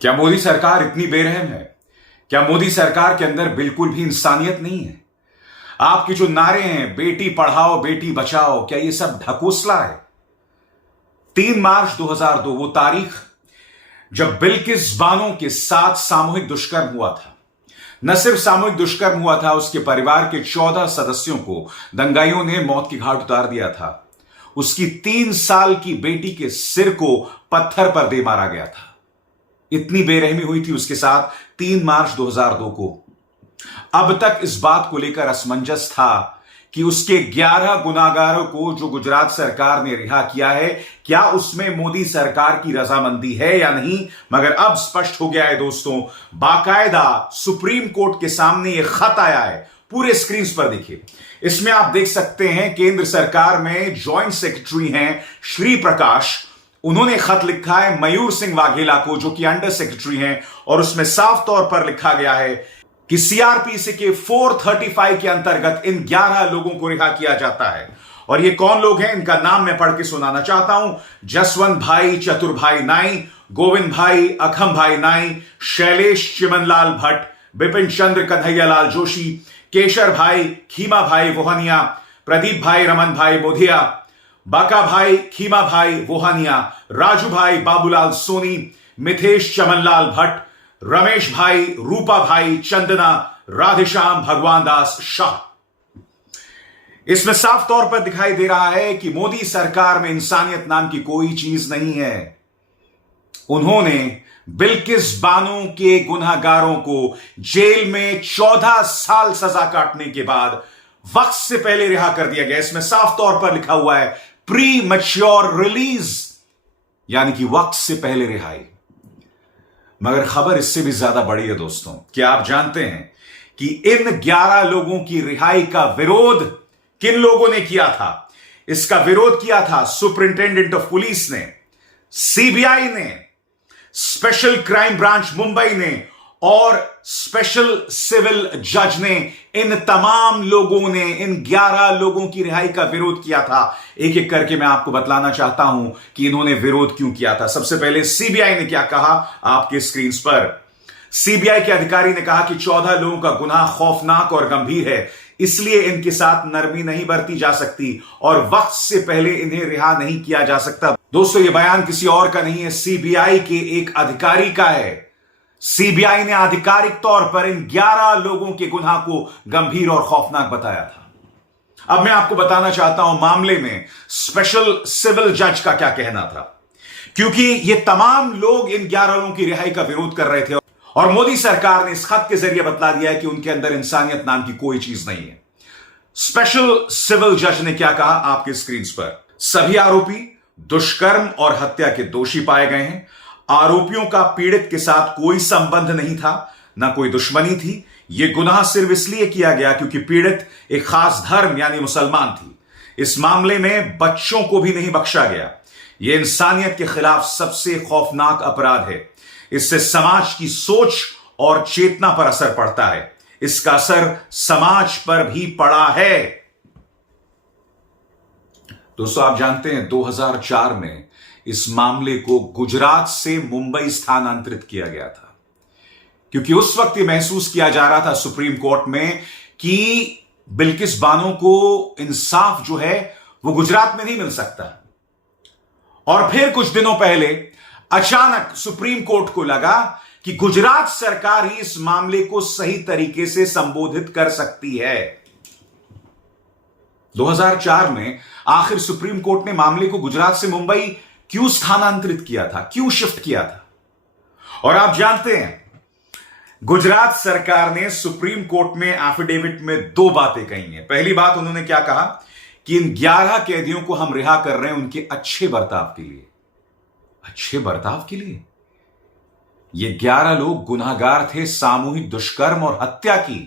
क्या मोदी सरकार इतनी बेरहम है? क्या मोदी सरकार के अंदर बिल्कुल भी इंसानियत नहीं है? आपके जो नारे हैं, बेटी पढ़ाओ बेटी बचाओ, क्या ये सब ढकोसला है? 3 मार्च 2002 वो तारीख जब बिल्किस बानो के साथ सामूहिक दुष्कर्म हुआ था। न सिर्फ सामूहिक दुष्कर्म हुआ था, उसके परिवार के 14 सदस्यों को दंगाइयों ने मौत की घाट उतार दिया था। उसकी 3 साल की बेटी के सिर को पत्थर पर दे मारा गया था। इतनी बेरहमी हुई थी उसके साथ 3 मार्च 2002 को। अब तक इस बात को लेकर असमंजस था कि उसके 11 गुनाहगारों को जो गुजरात सरकार ने रिहा किया है, क्या उसमें मोदी सरकार की रजामंदी है या नहीं। मगर अब स्पष्ट हो गया है दोस्तों, बाकायदा सुप्रीम कोर्ट के सामने यह खत आया है। पूरे स्क्रीन पर देखिए, इसमें आप देख सकते हैं केंद्र सरकार में ज्वाइंट सेक्रेटरी हैं श्री प्रकाश। उन्होंने खत लिखा है मयूर सिंह वाघेला को, जो कि अंडर सेक्रेटरी हैं, और उसमें साफ तौर पर लिखा गया है कि सीआरपीसी के 435 के अंतर्गत इन 11 लोगों को रिहा किया जाता है। और ये कौन लोग हैं, इनका नाम मैं पढ़ के सुनाना चाहता हूं। जसवंत भाई चतुर भाई नाई, गोविंद भाई अखम भाई नाई, शैलेश चिमनलाल भट्ट, बिपिन चंद्र कन्हैयालाल जोशी, केशर भाई खीमा भाई वोहनिया, प्रदीप भाई रमन भाई बोधिया, बाका भाई खीमा भाई वोहानिया, राजू भाई बाबूलाल सोनी, मिथेश चमनलाल भट्ट, रमेश भाई रूपा भाई चंदना, राधेश्याम भगवान दास शाह। इसमें साफ तौर पर दिखाई दे रहा है कि मोदी सरकार में इंसानियत नाम की कोई चीज नहीं है। उन्होंने बिल्किस बानो के गुनहगारों को जेल में 14 साल सजा काटने के बाद वक्त से पहले रिहा कर दिया गया। इसमें साफ तौर पर लिखा हुआ है प्री मैच्योर रिलीज, यानी कि वक्त से पहले रिहाई। मगर खबर इससे भी ज्यादा बड़ी है दोस्तों। क्या आप जानते हैं कि इन 11 लोगों की रिहाई का विरोध किन लोगों ने किया था? इसका विरोध किया था सुपरिंटेंडेंट ऑफ पुलिस ने, सीबीआई ने, स्पेशल क्राइम ब्रांच मुंबई ने और स्पेशल सिविल जज ने। इन तमाम लोगों ने इन 11 लोगों की रिहाई का विरोध किया था। एक एक करके मैं आपको बतलाना चाहता हूं कि इन्होंने विरोध क्यों किया था। सबसे पहले सीबीआई ने क्या कहा, आपके स्क्रीन पर। सीबीआई के अधिकारी ने कहा कि 14 लोगों का गुनाह खौफनाक और गंभीर है, इसलिए इनके साथ नरमी नहीं बरती जा सकती और वक्त से पहले इन्हें रिहा नहीं किया जा सकता। दोस्तों, यह बयान किसी और का नहीं है, सीबीआई के एक अधिकारी का है। सीबीआई ने आधिकारिक तौर पर इन 11 लोगों के गुनाह को गंभीर और खौफनाक बताया था। अब मैं आपको बताना चाहता हूं मामले में स्पेशल सिविल जज का क्या कहना था, क्योंकि ये तमाम लोग इन 11 लोगों की रिहाई का विरोध कर रहे थे और मोदी सरकार ने इस खत के जरिए बतला दिया है कि उनके अंदर इंसानियत नाम की कोई चीज नहीं है। स्पेशल सिविल जज ने क्या कहा, आपके स्क्रीन पर। सभी आरोपी दुष्कर्म और हत्या के दोषी पाए गए हैं। आरोपियों का पीड़ित के साथ कोई संबंध नहीं था, ना कोई दुश्मनी थी। यह गुनाह सिर्फ इसलिए किया गया क्योंकि पीड़ित एक खास धर्म यानी मुसलमान थी। इस मामले में बच्चों को भी नहीं बख्शा गया। यह इंसानियत के खिलाफ सबसे खौफनाक अपराध है। इससे समाज की सोच और चेतना पर असर पड़ता है। इसका असर समाज पर भी पड़ा है। दोस्तों, आप जानते हैं 2004 में इस मामले को गुजरात से मुंबई स्थानांतरित किया गया था, क्योंकि उस वक्त यह महसूस किया जा रहा था सुप्रीम कोर्ट में कि बिल्किस बानो को इंसाफ जो है वो गुजरात में नहीं मिल सकता। और फिर कुछ दिनों पहले अचानक सुप्रीम कोर्ट को लगा कि गुजरात सरकार ही इस मामले को सही तरीके से संबोधित कर सकती है। 2004 में आखिर सुप्रीम कोर्ट ने मामले को गुजरात से मुंबई क्यों स्थानांतरित किया था, क्यों शिफ्ट किया था? और आप जानते हैं गुजरात सरकार ने सुप्रीम कोर्ट में एफिडेविट में 2 बातें कही हैं। पहली बात उन्होंने क्या कहा कि इन 11 कैदियों को हम रिहा कर रहे हैं उनके अच्छे बर्ताव के लिए। अच्छे बर्ताव के लिए? ये 11 लोग गुनाहगार थे सामूहिक दुष्कर्म और हत्या की।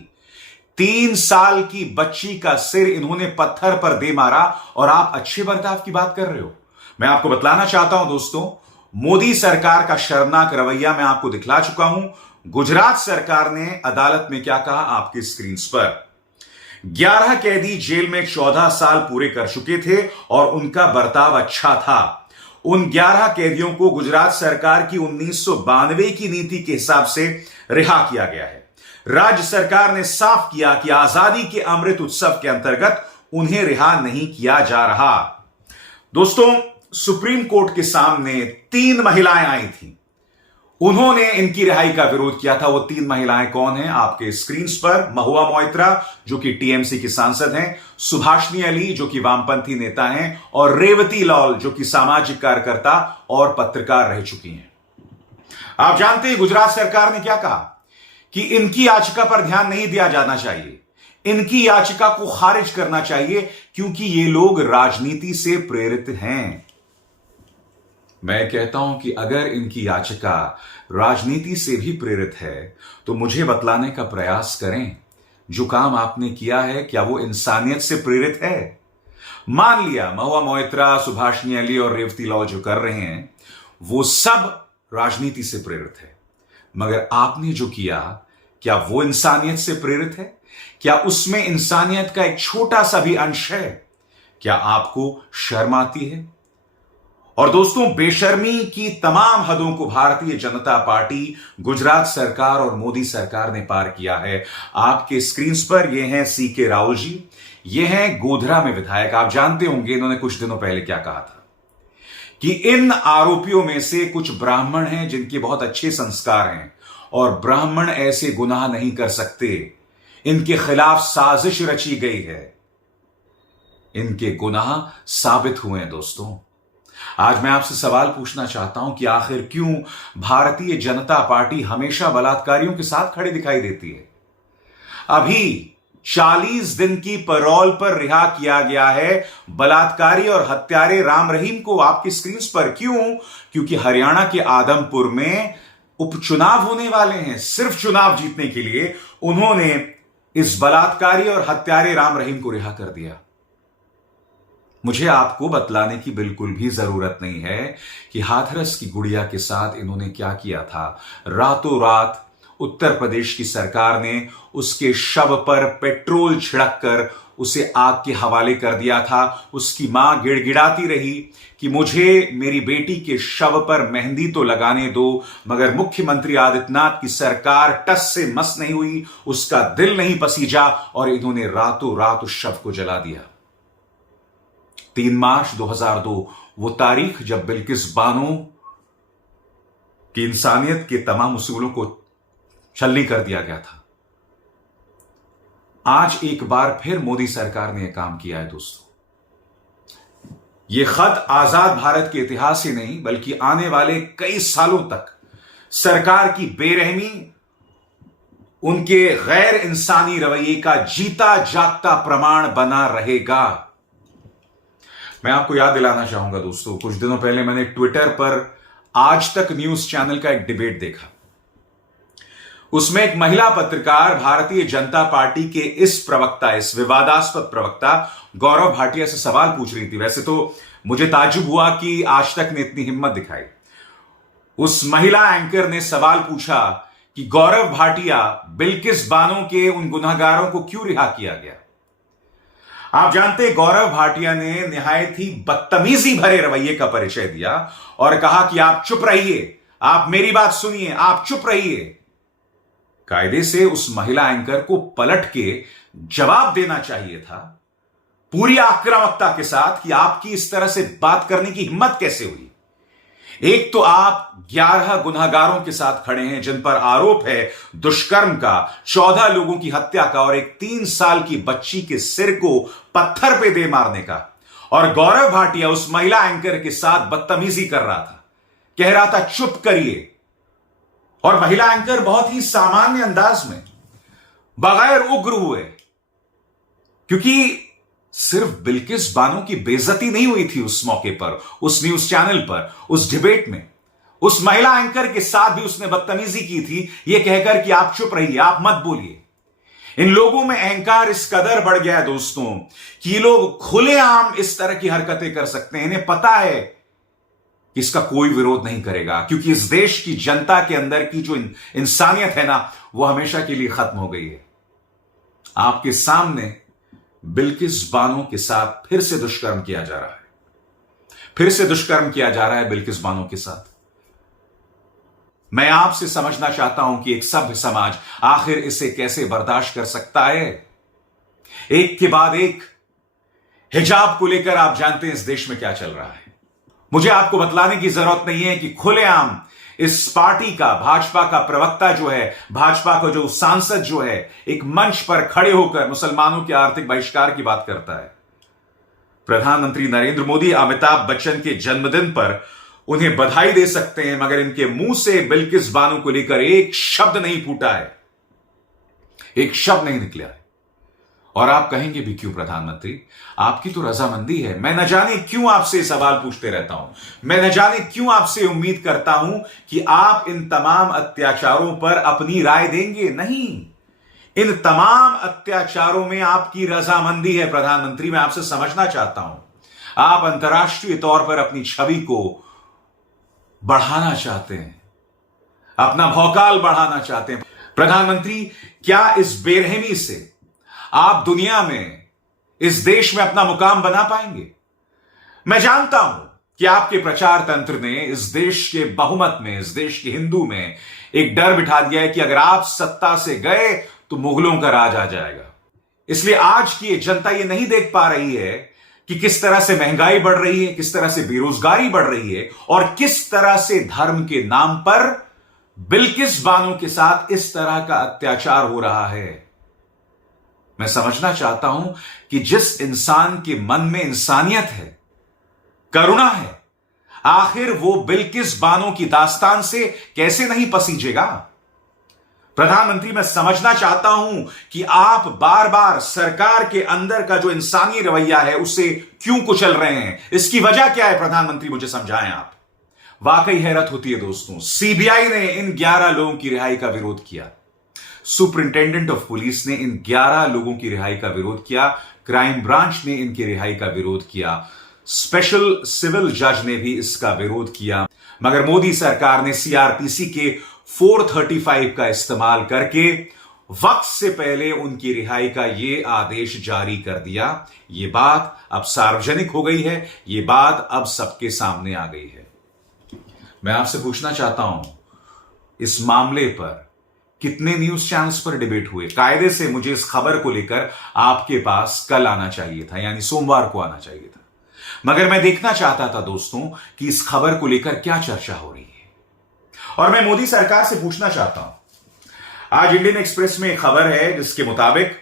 3 साल की बच्ची का सिर इन्होंने पत्थर पर दे मारा और आप अच्छे बर्ताव की बात कर रहे हो। मैं आपको बतलाना चाहता हूं दोस्तों, मोदी सरकार का शर्मनाक रवैया मैं आपको दिखला चुका हूं। गुजरात सरकार ने अदालत में क्या कहा, आपके स्क्रीन पर। 11 कैदी जेल में 14 साल पूरे कर चुके थे और उनका बर्ताव अच्छा था। उन 11 कैदियों को गुजरात सरकार की 1992 की नीति के हिसाब से रिहा किया गया है। राज्य सरकार ने साफ किया कि आजादी के अमृत उत्सव के अंतर्गत उन्हें रिहा नहीं किया जा रहा। दोस्तों, सुप्रीम कोर्ट के सामने 3 महिलाएं आई थीं। उन्होंने इनकी रिहाई का विरोध किया था। वो 3 महिलाएं कौन हैं? आपके स्क्रीन पर महुआ मोइत्रा जो कि टीएमसी की सांसद हैं, सुभाषनी अली जो कि वामपंथी नेता हैं, और रेवती लॉल जो कि सामाजिक कार्यकर्ता और पत्रकार रह चुकी हैं। आप जानते हैं गुजरात सरकार ने क्या कहा कि इनकी याचिका पर ध्यान नहीं दिया जाना चाहिए, इनकी याचिका को खारिज करना चाहिए क्योंकि ये लोग राजनीति से प्रेरित हैं। मैं कहता हूं कि अगर इनकी याचिका राजनीति से भी प्रेरित है तो मुझे बतलाने का प्रयास करें, जो काम आपने किया है क्या वो इंसानियत से प्रेरित है? मान लिया महुआ मोइत्रा, सुभाषनी अली और रेवती लॉल जो कर रहे हैं वो सब राजनीति से प्रेरित है, मगर आपने जो किया क्या वो इंसानियत से प्रेरित है? क्या उसमें इंसानियत का एक छोटा सा भी अंश है? क्या आपको शर्म आती है? और दोस्तों, बेशर्मी की तमाम हदों को भारतीय जनता पार्टी, गुजरात सरकार और मोदी सरकार ने पार किया है। आपके स्क्रीन पर ये हैं सीके राहुल जी, ये हैं गोधरा में विधायक। आप जानते होंगे इन्होंने कुछ दिनों पहले क्या कहा था कि इन आरोपियों में से कुछ ब्राह्मण हैं जिनके बहुत अच्छे संस्कार हैं और ब्राह्मण ऐसे गुनाह नहीं कर सकते, इनके खिलाफ साजिश रची गई है। इनके गुनाह साबित हुए हैं। दोस्तों, आज मैं आपसे सवाल पूछना चाहता हूं कि आखिर क्यों भारतीय जनता पार्टी हमेशा बलात्कारियों के साथ खड़े दिखाई देती है? अभी 40 दिन की पैरोल पर रिहा किया गया है बलात्कारी और हत्यारे राम रहीम को। आपकी स्क्रीन पर क्यों? क्योंकि हरियाणा के आदमपुर में उपचुनाव होने वाले हैं। सिर्फ चुनाव जीतने के लिए उन्होंने इस बलात्कारी और हत्यारे राम रहीम को रिहा कर दिया। मुझे आपको बतलाने की बिल्कुल भी जरूरत नहीं है कि हाथरस की गुड़िया के साथ इन्होंने क्या किया था। रातों रात उत्तर प्रदेश की सरकार ने उसके शव पर पेट्रोल छिड़क कर उसे आग के हवाले कर दिया था। उसकी मां गिड़गिड़ाती रही कि मुझे मेरी बेटी के शव पर मेहंदी तो लगाने दो, मगर मुख्यमंत्री आदित्यनाथ की सरकार टस से मस नहीं हुई, उसका दिल नहीं पसीजा और इन्होंने रातों रात उस शव को जला दिया। 3 मार्च 2002 वो तारीख जब बिल्किस बानो की इंसानियत के तमाम उसूलों को छलनी कर दिया गया था। आज एक बार फिर मोदी सरकार ने यह काम किया है। दोस्तों, यह खत आजाद भारत के इतिहास ही नहीं बल्कि आने वाले कई सालों तक सरकार की बेरहमी, उनके गैर इंसानी रवैये का जीता जागता प्रमाण बना रहेगा। मैं आपको याद दिलाना चाहूंगा दोस्तों, कुछ दिनों पहले मैंने ट्विटर पर आज तक न्यूज चैनल का एक डिबेट देखा। उसमें एक महिला पत्रकार भारतीय जनता पार्टी के इस विवादास्पद प्रवक्ता गौरव भाटिया से सवाल पूछ रही थी। वैसे तो मुझे ताज्जुब हुआ कि आज तक ने इतनी हिम्मत दिखाई। उस महिला एंकर ने सवाल पूछा कि गौरव भाटिया, बिल्किस बानो के उन गुनहगारों को क्यों रिहा किया गया? आप जानते हैं गौरव भाटिया ने निहायत ही बदतमीजी भरे रवैये का परिचय दिया और कहा कि आप चुप रहिए, आप मेरी बात सुनिए, आप चुप रहिए। कायदे से उस महिला एंकर को पलट के जवाब देना चाहिए था पूरी आक्रामकता के साथ कि आपकी इस तरह से बात करने की हिम्मत कैसे हुई। एक तो आप 11 गुनहगारों के साथ खड़े हैं जिन पर आरोप है दुष्कर्म का, 14 लोगों की हत्या का और एक 3 साल की बच्ची के सिर को पत्थर पे दे मारने का, और गौरव भाटिया उस महिला एंकर के साथ बदतमीजी कर रहा था, कह रहा था चुप करिए। और महिला एंकर बहुत ही सामान्य अंदाज में, बगैर उग्र हुए, क्योंकि सिर्फ बिल्किस बानो की बेइज्जती नहीं हुई थी उस मौके पर, उस न्यूज चैनल पर, उस डिबेट में। उस महिला एंकर के साथ भी उसने बदतमीजी की थी, यह कहकर कि आप चुप रहिए, आप मत बोलिए। इन लोगों में अहंकार इस कदर बढ़ गया है दोस्तों कि ये लोग खुलेआम इस तरह की हरकतें कर सकते हैं। इन्हें पता है कि इसका कोई विरोध नहीं करेगा, क्योंकि इस देश की जनता के अंदर की जो इंसानियत है ना, वो हमेशा के लिए खत्म हो गई है। आपके सामने बिल्किस बानो के साथ फिर से दुष्कर्म किया जा रहा है, फिर से दुष्कर्म किया जा रहा है बिल्किस बानो के साथ। मैं आपसे समझना चाहता हूं कि एक सभ्य समाज आखिर इसे कैसे बर्दाश्त कर सकता है। एक के बाद एक हिजाब को लेकर आप जानते हैं इस देश में क्या चल रहा है। मुझे आपको बतलाने की जरूरत नहीं है कि खुलेआम इस पार्टी का, भाजपा का प्रवक्ता जो है, भाजपा का जो सांसद जो है, एक मंच पर खड़े होकर मुसलमानों के आर्थिक बहिष्कार की बात करता है। प्रधानमंत्री नरेंद्र मोदी अमिताभ बच्चन के जन्मदिन पर उन्हें बधाई दे सकते हैं, मगर इनके मुंह से बिल्किस बानो को लेकर एक शब्द नहीं फूटा है, एक शब्द नहीं निकला है। और आप कहेंगे भी क्यों प्रधानमंत्री, आपकी तो रजामंदी है। मैं न जाने क्यों आपसे सवाल पूछते रहता हूं, मैं न जाने क्यों आपसे उम्मीद करता हूं कि आप इन तमाम अत्याचारों पर अपनी राय देंगे। नहीं, इन तमाम अत्याचारों में आपकी रजामंदी है प्रधानमंत्री। मैं आपसे समझना चाहता हूं, आप अंतर्राष्ट्रीय तौर पर अपनी छवि को बढ़ाना चाहते हैं, अपना भौकाल बढ़ाना चाहते हैं। प्रधानमंत्री, क्या इस बेरहमी से आप दुनिया में, इस देश में अपना मुकाम बना पाएंगे? मैं जानता हूं कि आपके प्रचार तंत्र ने इस देश के बहुमत में, इस देश के हिंदू में एक डर बिठा दिया है कि अगर आप सत्ता से गए तो मुगलों का राज आ जाएगा। इसलिए आज की जनता ये नहीं देख पा रही है कि किस तरह से महंगाई बढ़ रही है, किस तरह से बेरोजगारी बढ़ रही है और किस तरह से धर्म के नाम पर बिल्किस बानो के साथ इस तरह का अत्याचार हो रहा है। मैं समझना चाहता हूं कि जिस इंसान के मन में इंसानियत है, करुणा है, आखिर वो बिल्किस बानो की दास्तान से कैसे नहीं पसीजेगा? प्रधानमंत्री, मैं समझना चाहता हूं कि आप बार बार सरकार के अंदर का जो इंसानी रवैया है उसे क्यों कुचल रहे हैं। इसकी वजह क्या है प्रधानमंत्री, मुझे समझाएं आप। वाकई हैरत होती है दोस्तों। सीबीआई ने इन 11 लोगों की रिहाई का विरोध किया, सुपरिंटेंडेंट ऑफ पुलिस ने इन 11 लोगों की रिहाई का विरोध किया, क्राइम ब्रांच ने इनकी रिहाई का विरोध किया, स्पेशल सिविल जज ने भी इसका विरोध किया, मगर मोदी सरकार ने सीआरपीसी के 435 का इस्तेमाल करके वक्त से पहले उनकी रिहाई का यह आदेश जारी कर दिया। यह बात अब सार्वजनिक हो गई है, यह बात अब सबके सामने आ गई है। मैं आपसे पूछना चाहता हूं, इस मामले पर कितने न्यूज चैनल्स पर डिबेट हुए? कायदे से मुझे इस खबर को लेकर आपके पास कल आना चाहिए था, यानी सोमवार को आना चाहिए था, मगर मैं देखना चाहता था दोस्तों कि इस खबर को लेकर क्या चर्चा हो रही है। और मैं मोदी सरकार से पूछना चाहता हूं, आज इंडियन एक्सप्रेस में एक खबर है जिसके मुताबिक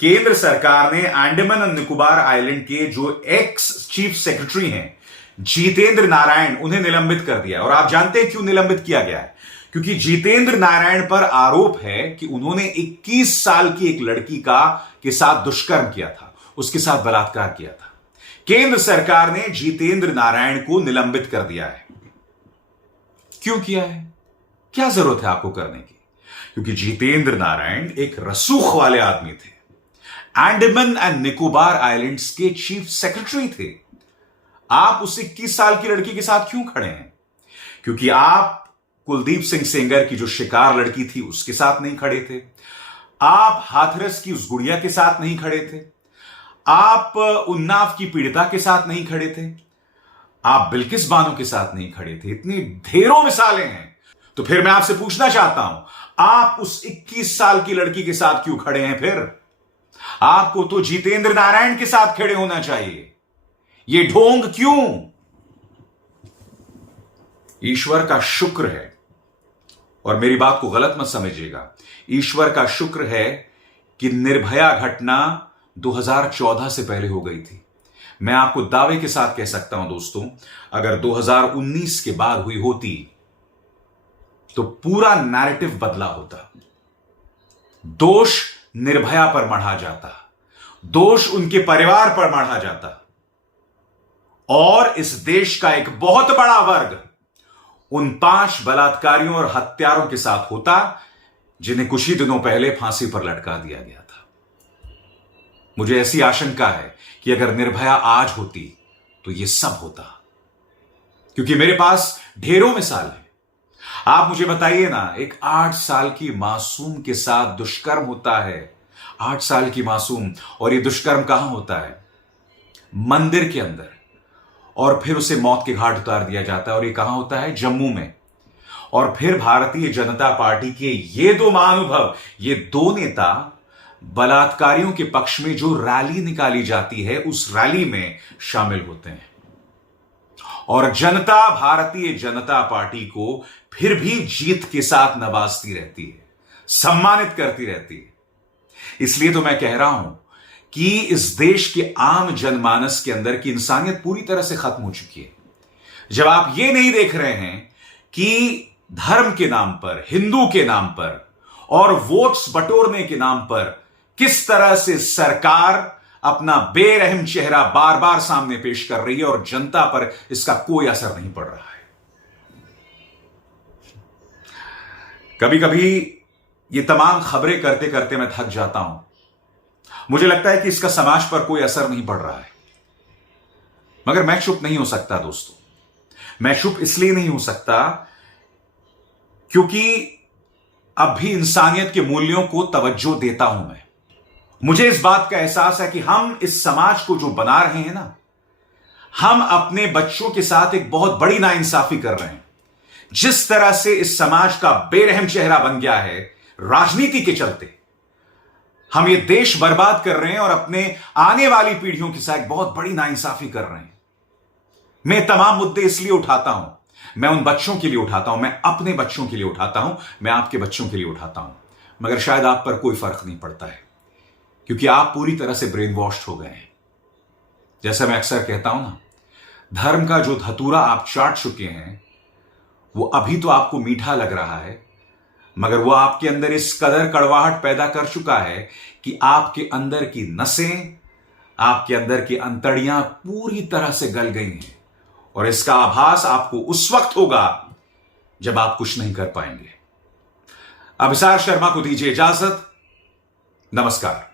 केंद्र सरकार ने अंडमान और निकोबार आइलैंड के जो एक्स चीफ सेक्रेटरी हैं जितेंद्र नारायण, उन्हें निलंबित कर दिया। और आप जानते हैं क्यों निलंबित किया गया है? क्योंकि जितेंद्र नारायण पर आरोप है कि उन्होंने 21 साल की एक लड़की के साथ दुष्कर्म किया था, उसके साथ बलात्कार किया था। केंद्र सरकार ने जितेंद्र नारायण को निलंबित कर दिया है। क्यों किया है? क्या जरूरत है आपको करने की? क्योंकि जितेंद्र नारायण एक रसूख वाले आदमी थे, अंडमान एंड निकोबार आइलैंड्स के चीफ सेक्रेटरी थे। आप उस 21 साल की लड़की के साथ क्यों खड़े हैं? क्योंकि आप कुलदीप सिंह सेंगर की जो शिकार लड़की थी उसके साथ नहीं खड़े थे, आप हाथरस की उस गुड़िया के साथ नहीं खड़े थे, आप उन्नाव की पीड़िता के साथ नहीं खड़े थे, आप बिल्किस बानो के साथ नहीं खड़े थे। इतनी ढेरों मिसालें हैं। तो फिर मैं आपसे पूछना चाहता हूं, आप उस 21 साल की लड़की के साथ क्यों खड़े हैं? फिर आपको तो जितेंद्र नारायण के साथ खड़े होना चाहिए। ये ढोंग क्यों? ईश्वर का शुक्र है, और मेरी बात को गलत मत समझिएगा, ईश्वर का शुक्र है कि निर्भया घटना 2014 से पहले हो गई थी। मैं आपको दावे के साथ कह सकता हूं दोस्तों, अगर 2019 के बाद हुई होती तो पूरा नैरेटिव बदला होता, दोष निर्भया पर मढ़ा जाता, दोष उनके परिवार पर मढ़ा जाता, और इस देश का एक बहुत बड़ा वर्ग उन 5 बलात्कारियों और हत्यारों के साथ होता जिन्हें कुछ ही दिनों पहले फांसी पर लटका दिया गया था। मुझे ऐसी आशंका है कि अगर निर्भया आज होती तो यह सब होता, क्योंकि मेरे पास ढेरों मिसाल है। आप मुझे बताइए ना, एक 8 साल की मासूम के साथ दुष्कर्म होता है, 8 साल की मासूम, और यह दुष्कर्म कहां होता है? मंदिर के अंदर। और फिर उसे मौत के घाट उतार दिया जाता है। और ये कहां होता है? जम्मू में। और फिर भारतीय जनता पार्टी के ये दो महानुभव, ये दो नेता बलात्कारियों के पक्ष में जो रैली निकाली जाती है उस रैली में शामिल होते हैं। और जनता भारतीय जनता पार्टी को फिर भी जीत के साथ नवाजती रहती है, सम्मानित करती रहती है। इसलिए तो मैं कह रहा हूं कि इस देश के आम जनमानस के अंदर की इंसानियत पूरी तरह से खत्म हो चुकी है। जब आप ये नहीं देख रहे हैं कि धर्म के नाम पर, हिंदू के नाम पर और वोट्स बटोरने के नाम पर किस तरह से सरकार अपना बेरहम चेहरा बार बार सामने पेश कर रही है और जनता पर इसका कोई असर नहीं पड़ रहा है। कभी कभी ये तमाम खबरें करते करते मैं थक जाता हूं। मुझे लगता है कि इसका समाज पर कोई असर नहीं पड़ रहा है, मगर मैं चुप नहीं हो सकता दोस्तों। मैं चुप इसलिए नहीं हो सकता क्योंकि अब भी इंसानियत के मूल्यों को तवज्जो देता हूं मैं। मुझे इस बात का एहसास है कि हम इस समाज को जो बना रहे हैं ना, हम अपने बच्चों के साथ एक बहुत बड़ी नाइंसाफी कर रहे हैं। जिस तरह से इस समाज का बेरहम चेहरा बन गया है राजनीति के चलते, हम ये देश बर्बाद कर रहे हैं और अपने आने वाली पीढ़ियों के साथ बहुत बड़ी नाइंसाफी कर रहे हैं। मैं तमाम मुद्दे इसलिए उठाता हूं, मैं उन बच्चों के लिए उठाता हूं, मैं अपने बच्चों के लिए उठाता हूं, मैं आपके बच्चों के लिए उठाता हूं, मगर शायद आप पर कोई फर्क नहीं पड़ता है क्योंकि आप पूरी तरह से ब्रेन वॉश्ड हो गए हैं। जैसा मैं अक्सर कहता हूं ना, धर्म का जो धतूरा आप चाट चुके हैं वो अभी तो आपको मीठा लग रहा है, मगर वो आपके अंदर इस कदर कड़वाहट पैदा कर चुका है कि आपके अंदर की नसें, आपके अंदर की अंतड़ियां पूरी तरह से गल गई हैं। और इसका आभास आपको उस वक्त होगा जब आप कुछ नहीं कर पाएंगे। अभिसार शर्मा को दीजिए इजाजत। नमस्कार।